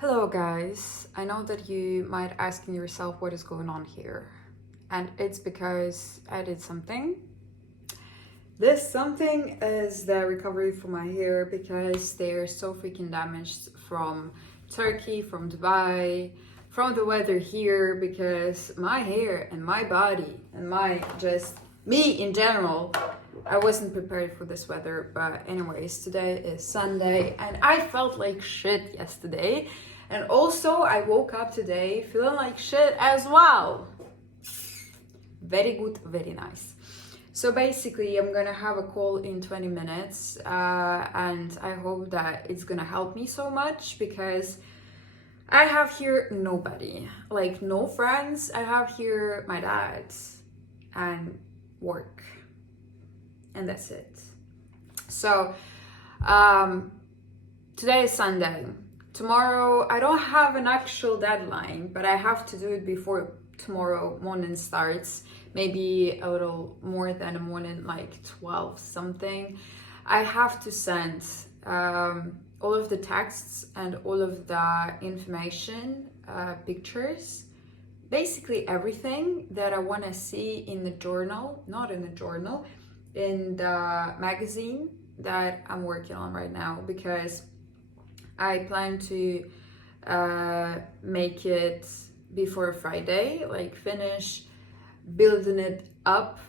Hello guys, I know that you might asking yourself what is going on here, and it's because I did something. This something is the recovery for my hair because they're so freaking damaged from Turkey, from Dubai, from the weather here, because my hair and my body and my just me in general, I wasn't prepared for this weather. But anyways, today is Sunday and I felt like shit yesterday, and also I woke up today feeling like shit as well. Very good, very nice. So basically I'm gonna have a call in 20 minutes and I hope that it's gonna help me so much because I have here nobody, like no friends. I have here my dad and work, and that's it. So today is Sunday. Tomorrow I don't have an actual deadline, but I have to do it before tomorrow morning starts, maybe a little more than a morning, like 12 something. I have to send all of the texts and all of the information, pictures, basically everything that I want to see in the journal, not in the journal, in the magazine that I'm working on right now, because I plan to make it before Friday, like finish building it up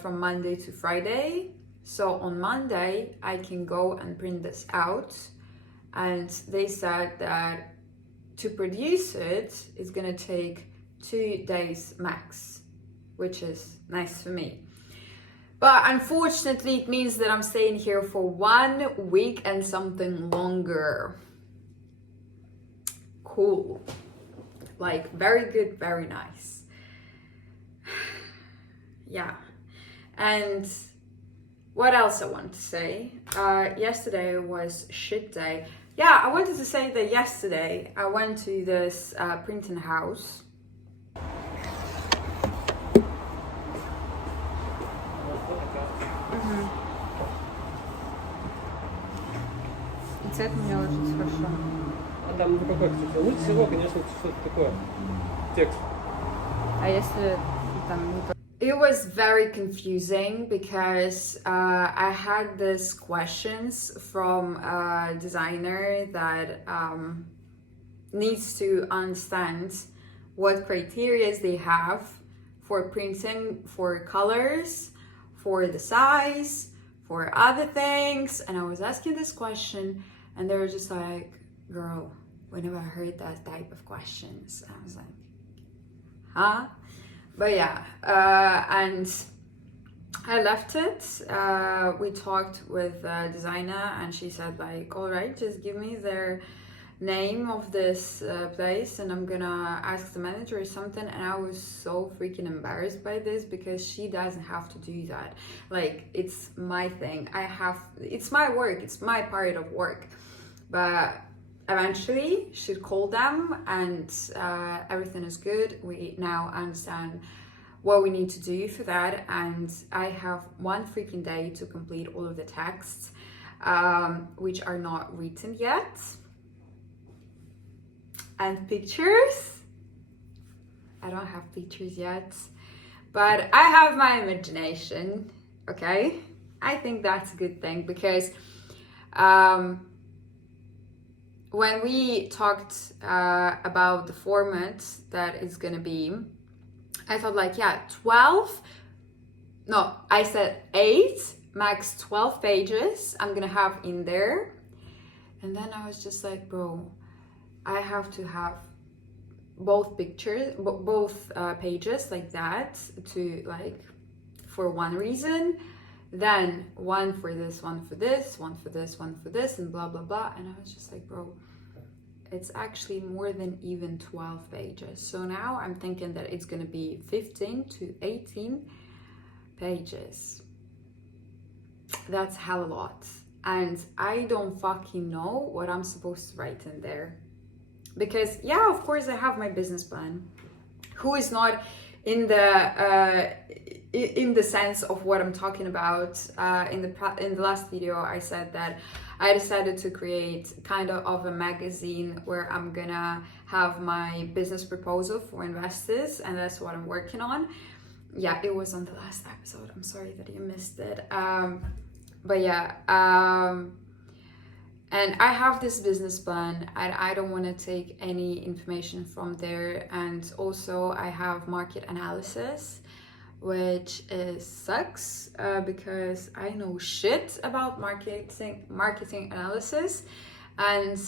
from Monday to Friday. So on Monday I can go and print this out, and they said that to produce it it's gonna take 2 days max, which is nice for me. But unfortunately it means that I'm staying here for 1 week and something longer. Cool. Like very good, very nice. Yeah. And what else I want to say? Yesterday was shit day. Yeah, I wanted to say that yesterday I went to this printing house. И цвет у меня ложится хорошо. А там какой, кстати? Лучше всего, конечно, что-то такое. Текст. А если там не то? It was very confusing because I had these questions from a designer that needs to understand what criteria they have for printing, for colors, for the size, for other things. And I was asking this question and they were just like, girl, whenever I heard that type of questions, I was like, huh? But yeah, and I left it. We talked with the designer and she said like, all right, just give me their name of this place and I'm gonna ask the manager or something. And I was so freaking embarrassed by this because she doesn't have to do that. Like, it's my thing. It's my work, it's my part of work. But eventually she called them and everything is good. We now understand what we need to do for that, and I have 1 freaking day to complete all of the texts which are not written yet, and pictures. I don't have pictures yet, but I have my imagination. Okay, I think that's a good thing because when we talked about the format that it's gonna be, I thought like, yeah, 12, no, I said 8, max 12 pages I'm gonna have in there. And then I was just like, bro, I have to have both pictures, both pages like that, to like, for one reason, then one for this, one for this, one for this, one for this, and blah blah blah. And I was just like, bro, it's actually more than even 12 pages. So now I'm thinking that it's gonna be 15 to 18 pages. That's hell a lot, and I don't fucking know what I'm supposed to write in there. Because yeah, of course I have my business plan. Who is not in the sense of what I'm talking about? In the last video I said that I decided to create kind of a magazine where I'm gonna have my business proposal for investors, and that's what I'm working on. Yeah, it was on the last episode. I'm sorry that you missed it. But yeah, and I have this business plan, and I don't want to take any information from there. And also, I have market analysis, which sucks because I know shit about marketing analysis, and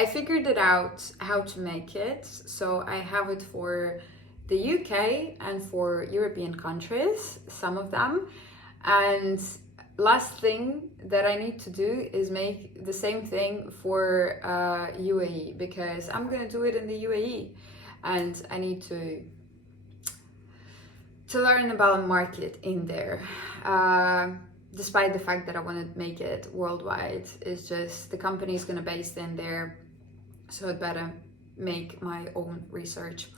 I figured it out how to make it. So I have it for the UK and for European countries, some of them. And last thing that I need to do is make the same thing for UAE, because I'm gonna do it in the UAE, and I need to learn about market in there. Despite the fact that I want to make it worldwide, it's just the company is gonna base in there, so I'd better make my own research.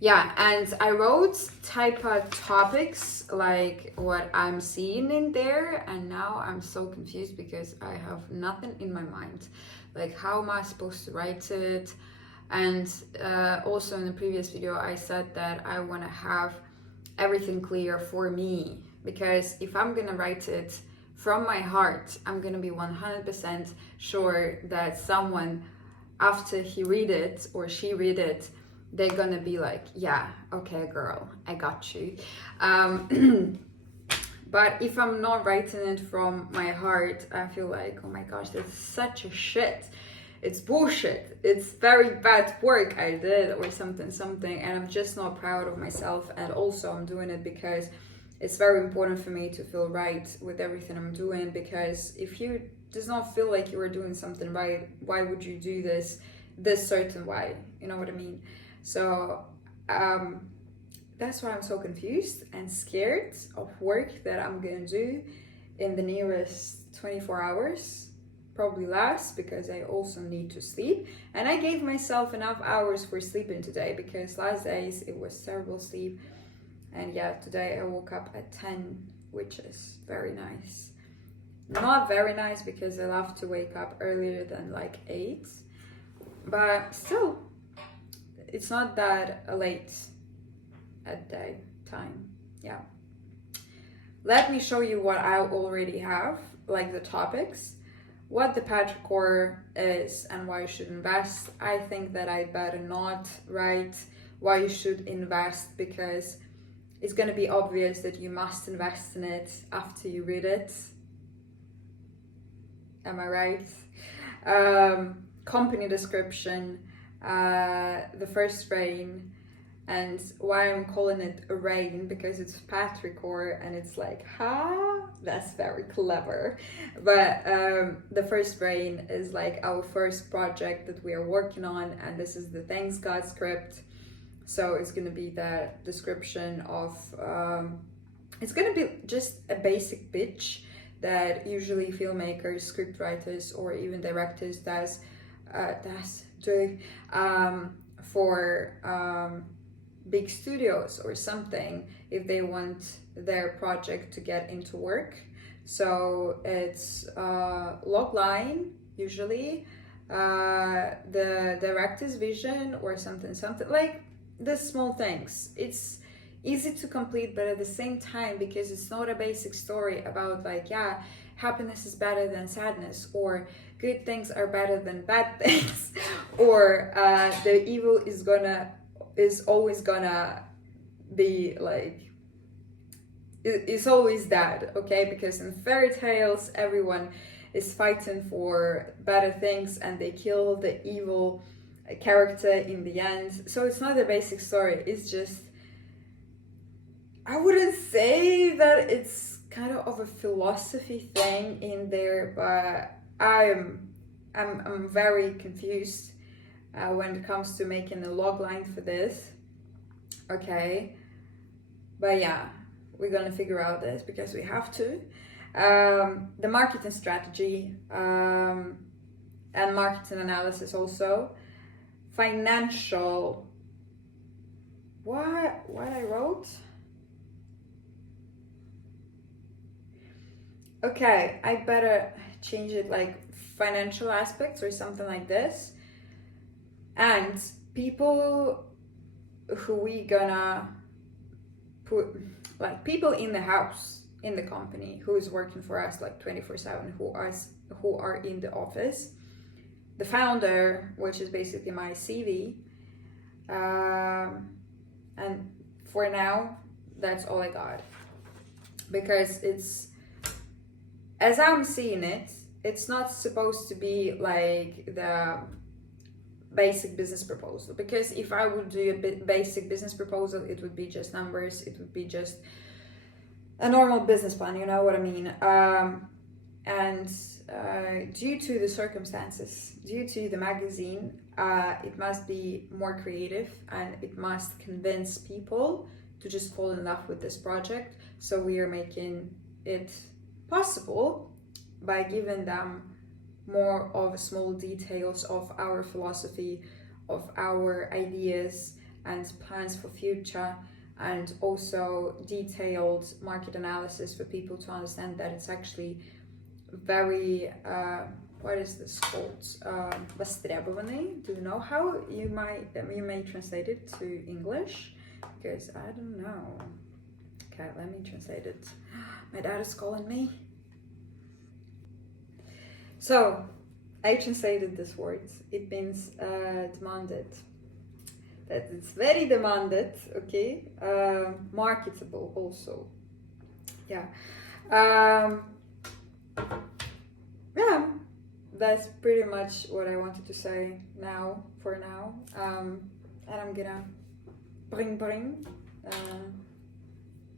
Yeah, and I wrote type of topics like what I'm seeing in there, and now I'm so confused because I have nothing in my mind. Like, how am I supposed to write it? And also in the previous video, I said that I want to have everything clear for me, because if I'm gonna write it from my heart, I'm gonna be 100% sure that someone, after he read it or she read it, they're gonna be like, yeah, okay, girl, I got you. But if I'm not writing it from my heart, I feel like, oh my gosh, this is such a shit. It's bullshit. It's very bad work I did, or something, and I'm just not proud of myself. And also I'm doing it because it's very important for me to feel right with everything I'm doing, because if you does not feel like you are doing something right, why would you do this certain way? You know what I mean? So that's why I'm so confused and scared of work that I'm gonna do in the nearest 24 hours, probably less, because I also need to sleep. And I gave myself enough hours for sleeping today, because last days it was terrible sleep. And yeah, today I woke up at 10, which is very nice. Not very nice because I love to wake up earlier than like 8, but still, it's not that late at day time. Yeah. Let me show you what I already have, like the topics, what the petrichor is and why you should invest. I think that I better not write why you should invest, because it's going to be obvious that you must invest in it after you read it. Am I right? Company description, the first rain, and why I'm calling it a rain, because it's petrichor, and it's like, that's very clever. But the first rain is like our first project that we are working on, and this is the Thanks God script. So it's going to be the description of, it's going to be just a basic pitch that usually filmmakers, script writers, or even directors do for big studios or something, if they want their project to get into work. So it's log line, usually, the director's vision, or something like the small things. It's easy to complete, but at the same time, because it's not a basic story about like, yeah, happiness is better than sadness, or good things are better than bad things, or the evil is always gonna be like, it's always that, okay? Because in fairy tales, everyone is fighting for better things, and they kill the evil character in the end. So it's not a basic story. It's just, I wouldn't say that it's kind of a philosophy thing in there, but I'm very confused when it comes to making a log line for this. Okay, but yeah, we're gonna figure out this because we have to. The marketing strategy and marketing analysis also. Financial. What I wrote? Okay, I better change it like financial aspects or something like this. And people who we gonna put, like people in the house, in the company, who is working for us like 24/7, who are in the office, the founder, which is basically my CV, and for now that's all I got, because it's, as I'm seeing it, it's not supposed to be like the basic business proposal, because if I would do a basic business proposal, it would be just numbers, it would be just a normal business plan, you know what I mean? And due to the circumstances, due to the magazine, it must be more creative, and it must convince people to just fall in love with this project. So we are making it possible by giving them more of small details of our philosophy, of our ideas and plans for future, and also detailed market analysis for people to understand that it's actually very what is this called, востребованный. Do you know how you may translate it to English? Because I don't know. Okay, let me translate it. My dad is calling me. So I translated this word. It means demanded. That it's very demanded, okay? Marketable also. Yeah. Yeah, that's pretty much what I wanted to say now, for now. And I'm gonna bring.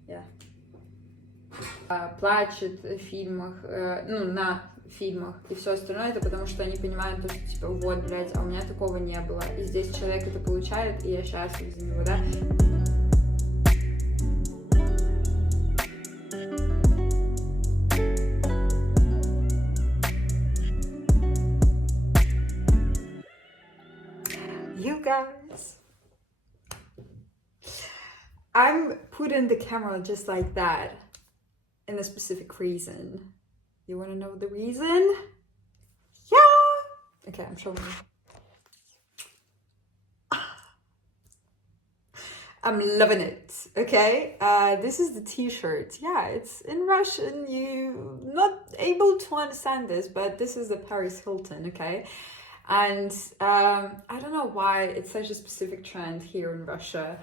Yeah. Плачут в фильмах, на фильмах и все остальное, это потому что они понимают, что типа вот, блядь, а у меня такого не было. И здесь человек это получает, и я счастлив за него, да? You guys, I'm putting the camera just like that in a specific reason. You want to know the reason? Yeah! Okay, I'm showing you. I'm loving it, okay? This is the t-shirt. Yeah, it's in Russian. You're not able to understand this, but this is the Paris Hilton, okay? And I don't know why it's such a specific trend here in Russia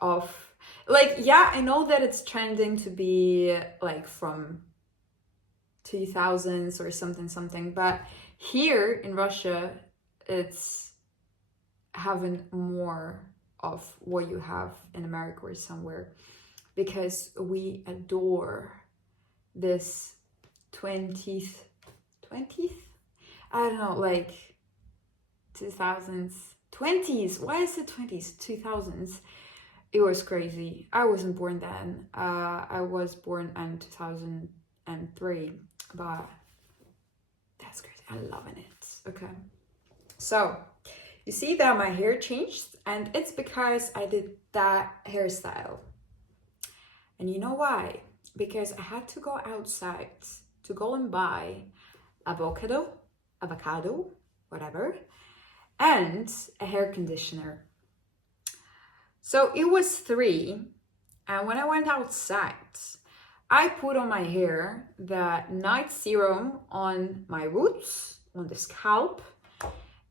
of, like, yeah, I know that it's trending to be like from 2000s or something, but here in Russia, it's having more of what you have in America or somewhere, because we adore this 20th, I don't know, like 2000s, 20s, why is it 20s, 2000s? It was crazy. I wasn't born then. I was born in 2003, but that's crazy. I'm loving it. Okay. So, you see that my hair changed, and it's because I did that hairstyle. And you know why? Because I had to go outside to go and buy avocado, whatever, and a hair conditioner. So it was 3, and when I went outside, I put on my hair the night serum on my roots, on the scalp,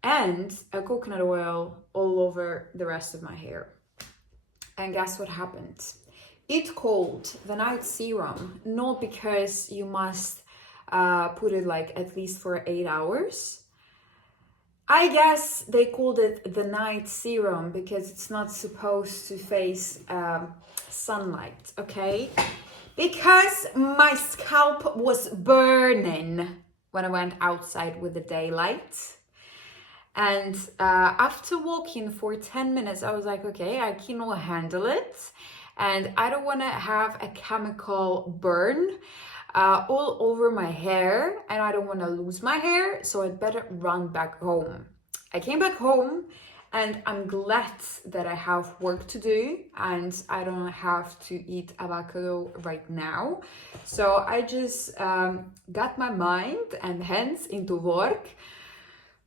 and a coconut oil all over the rest of my hair. And guess what happened? It called the night serum, not because you must put it like at least for 8 hours. I guess they called it the night serum because it's not supposed to face sunlight, okay? Because my scalp was burning when I went outside with the daylight. And after walking for 10 minutes, I was like, okay, I cannot handle it. And I don't want to have a chemical burn all over my hair, and I don't want to lose my hair, so I'd better run back home. I came back home, And I'm glad that I have work to do and I don't have to eat avocado right now. So I just got my mind and hands into work.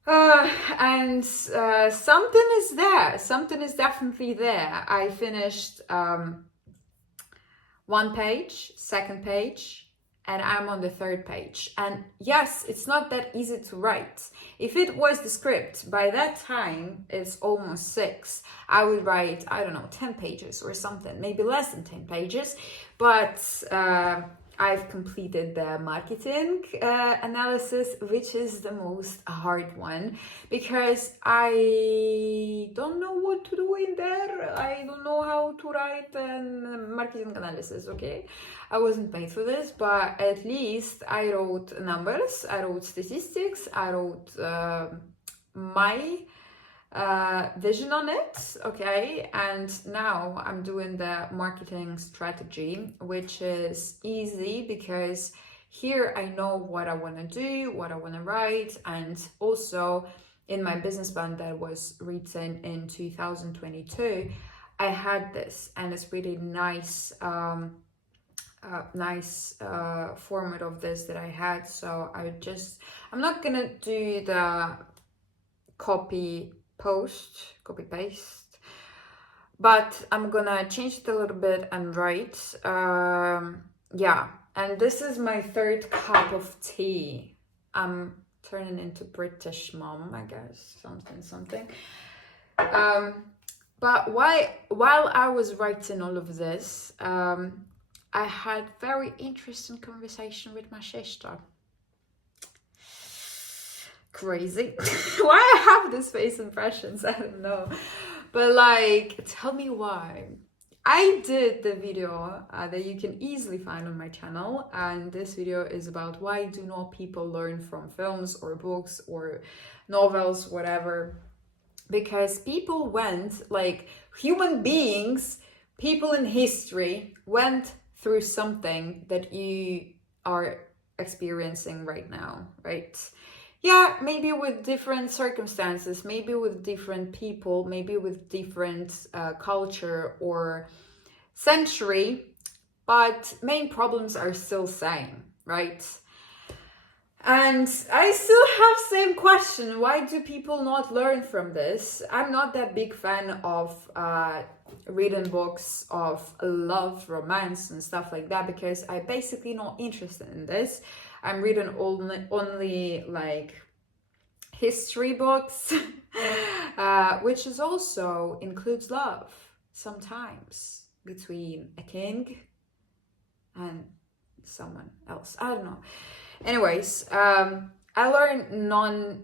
And something is there. Something is definitely there. I finished one page, second page, and I'm on the third page. And yes, it's not that easy to write. If it was the script, by that time, it's almost 6, I would write, I don't know, 10 pages or something, maybe less than 10 pages. But I've completed the marketing analysis, which is the most hard one, because I don't know what to do in there. I don't know how to write marketing analysis, okay? I wasn't paid for this, but at least I wrote numbers, I wrote statistics, I wrote my vision on it, okay? And now I'm doing the marketing strategy, which is easy because here I know what I want to do, what I want to write, and also in my business plan that was written in 2022, I had this, and it's really nice format of this that I had. So I'm not gonna do the copy paste, but I'm gonna change it a little bit and write. Yeah, and this is my third cup of tea. I'm turning into British mom, I guess, something. But while I was writing all of this, I had very interesting conversation with my sister. Crazy. Why I have this face impressions, I don't know. But like, tell me why. I did the video that you can easily find on my channel, and this video is about why do not people learn from films or books or novels, whatever. Because people went, like human beings, people in history went through something that you are experiencing right now, right? Yeah, maybe with different circumstances, maybe with different people, maybe with different culture or century, but main problems are still same, right? And I still have same question, why do people not learn from this? I'm not that big fan of reading books of love, romance and stuff like that, because I basically not interested in this. I'm reading only like history books, which is also includes love sometimes between a king and someone else. I don't know. Anyways, I learned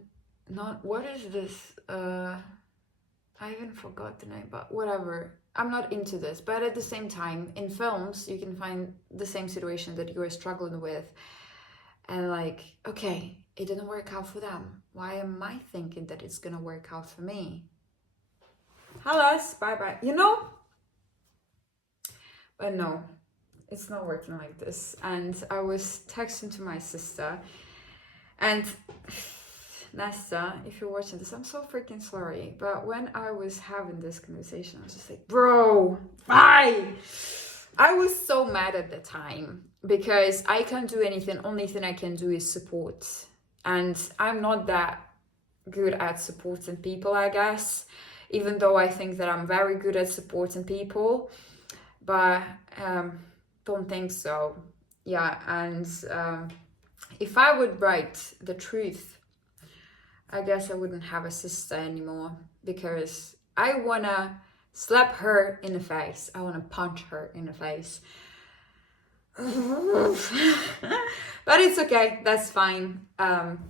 what is this? I even forgot the name, but whatever. I'm not into this, but at the same time, in films, you can find the same situation that you are struggling with. And like, okay, it didn't work out for them. Why am I thinking that it's gonna work out for me? Halas, bye-bye. You know? But no, it's not working like this. And I was texting to my sister, and Nesta, if you're watching this, I'm so freaking sorry. But when I was having this conversation, I was just like, bro, bye! I was so mad at the time because I can't do anything. Only thing I can do is support. And I'm not that good at supporting people, I guess, even though I think that I'm very good at supporting people. But don't think so. Yeah, and if I would write the truth, I guess I wouldn't have a sister anymore, because I wanna slap her in the face. I wanna punch her in the face. But it's okay, that's fine,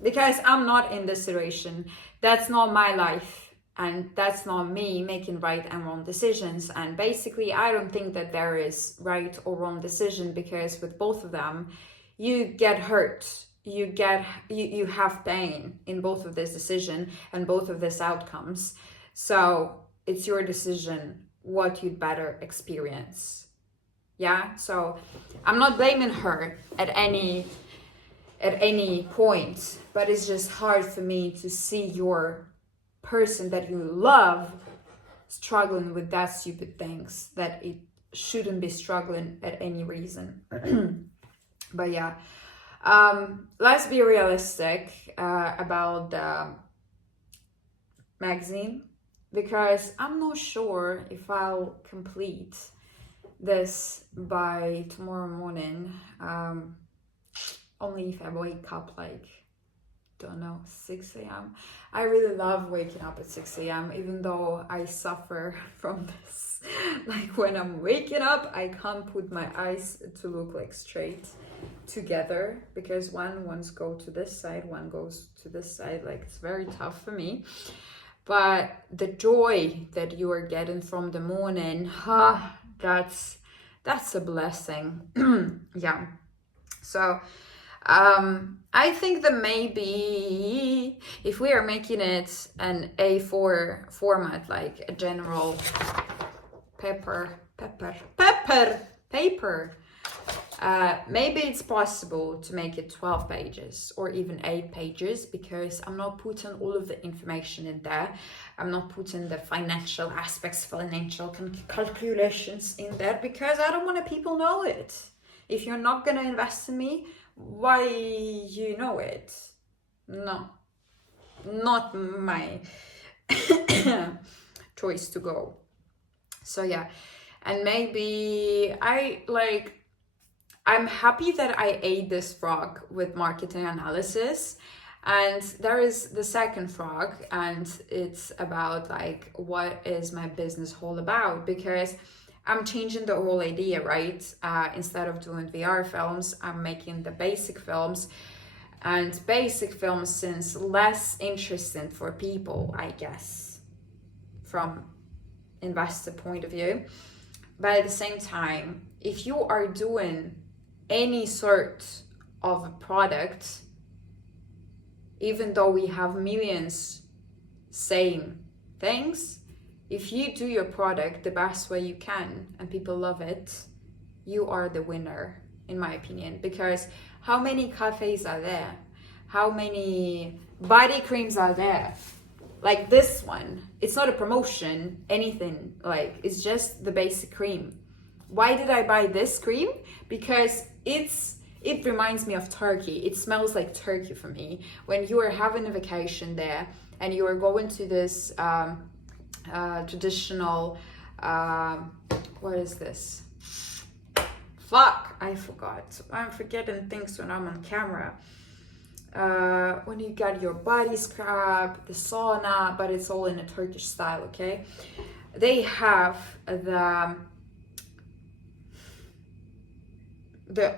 because I'm not in this situation. That's not my life, and that's not me making right and wrong decisions. And basically, I don't think that there is right or wrong decision, because with both of them, you get hurt. You have pain in both of this decision and both of these outcomes. So it's your decision what you'd better experience. Yeah, so I'm not blaming her at any point, but it's just hard for me to see your person that you love struggling with that stupid things that it shouldn't be struggling at any reason. But yeah, let's be realistic about the magazine, because I'm not sure if I'll complete this by tomorrow morning. Only if I wake up like, don't know, 6 a.m. I really love waking up at 6 a.m. even though I suffer from this. Like when I'm waking up, I can't put my eyes to look like straight together, because one's go to this side, one goes to this side. Like it's very tough for me. But the joy that you are getting from the morning, that's a blessing. Yeah. So I think that maybe if we are making it an A4 format, like a general paper, maybe it's possible to make it 12 pages or even 8 pages, because I'm not putting all of the information in there. I'm not putting the financial aspects, financial calculations in there, because I don't want people know it. If you're not going to invest in me, why you know it? No, not my choice to go. So yeah, and maybe I'm happy that I ate this frog with marketing analysis. And there is the second frog, and it's about like, what is my business all about? Because I'm changing the whole idea, right? Instead of doing VR films, I'm making the basic films. And basic films seems less interesting for people, I guess, from investor point of view. But at the same time, if you are doing any sort of a product, even though we have millions saying things, if you do your product the best way you can and people love it, you are the winner, in my opinion. Because how many cafes are there? How many body creams are there? Like this one, it's not a promotion, anything, like it's just the basic cream. Why did I buy this cream? Because it reminds me of Turkey. It smells like Turkey for me. When you are having a vacation there and you are going to this traditional, what is this? Fuck, I forgot. I'm forgetting things when I'm on camera. When you got your body scrub, the sauna, but it's all in a Turkish style, okay? They have the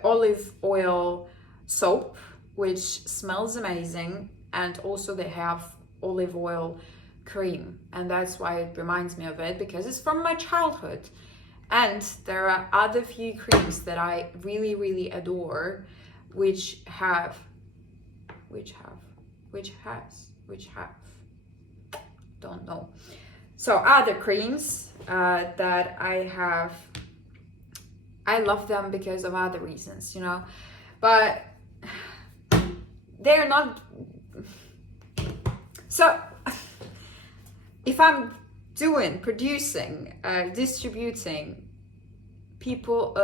olive oil soap, which smells amazing, and also they have olive oil cream, and that's why it reminds me of it, because it's from my childhood. And there are other few creams that I really, really adore, which have, don't know. So other creams that I have, I love them because of other reasons, you know, but they're not. So if I'm producing, distributing people,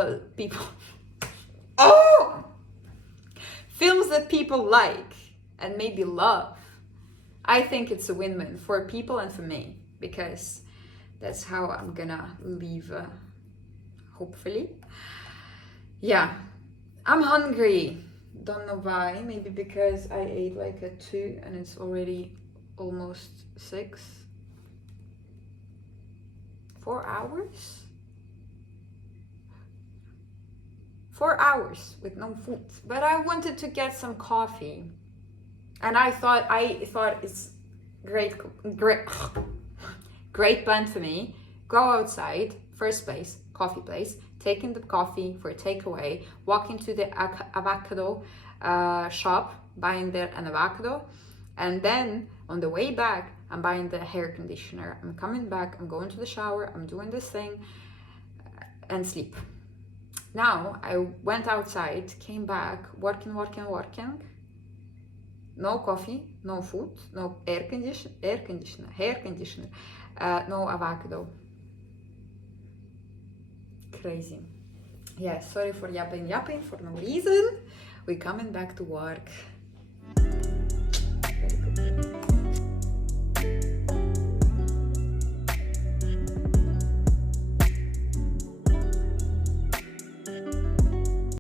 films that people like and maybe love, I think it's a win-win for people and for me, because that's how I'm gonna live, hopefully. Yeah, I'm hungry. Don't know why. Maybe because I ate like at 2 and it's already almost 6. 4 hours? 4 hours with no food. But I wanted to get some coffee, and I thought it's great plan for me. Go outside, first place, coffee place, taking the coffee for a takeaway, walking to the avocado shop, buying there an avocado, and then on the way back, I'm buying the hair conditioner. I'm coming back, I'm going to the shower, I'm doing this thing, and sleep. Now, I went outside, came back, working. No coffee, no food, no air conditioner, no avocado. Crazy. Yeah, sorry for yapping for no reason. We're coming back to work.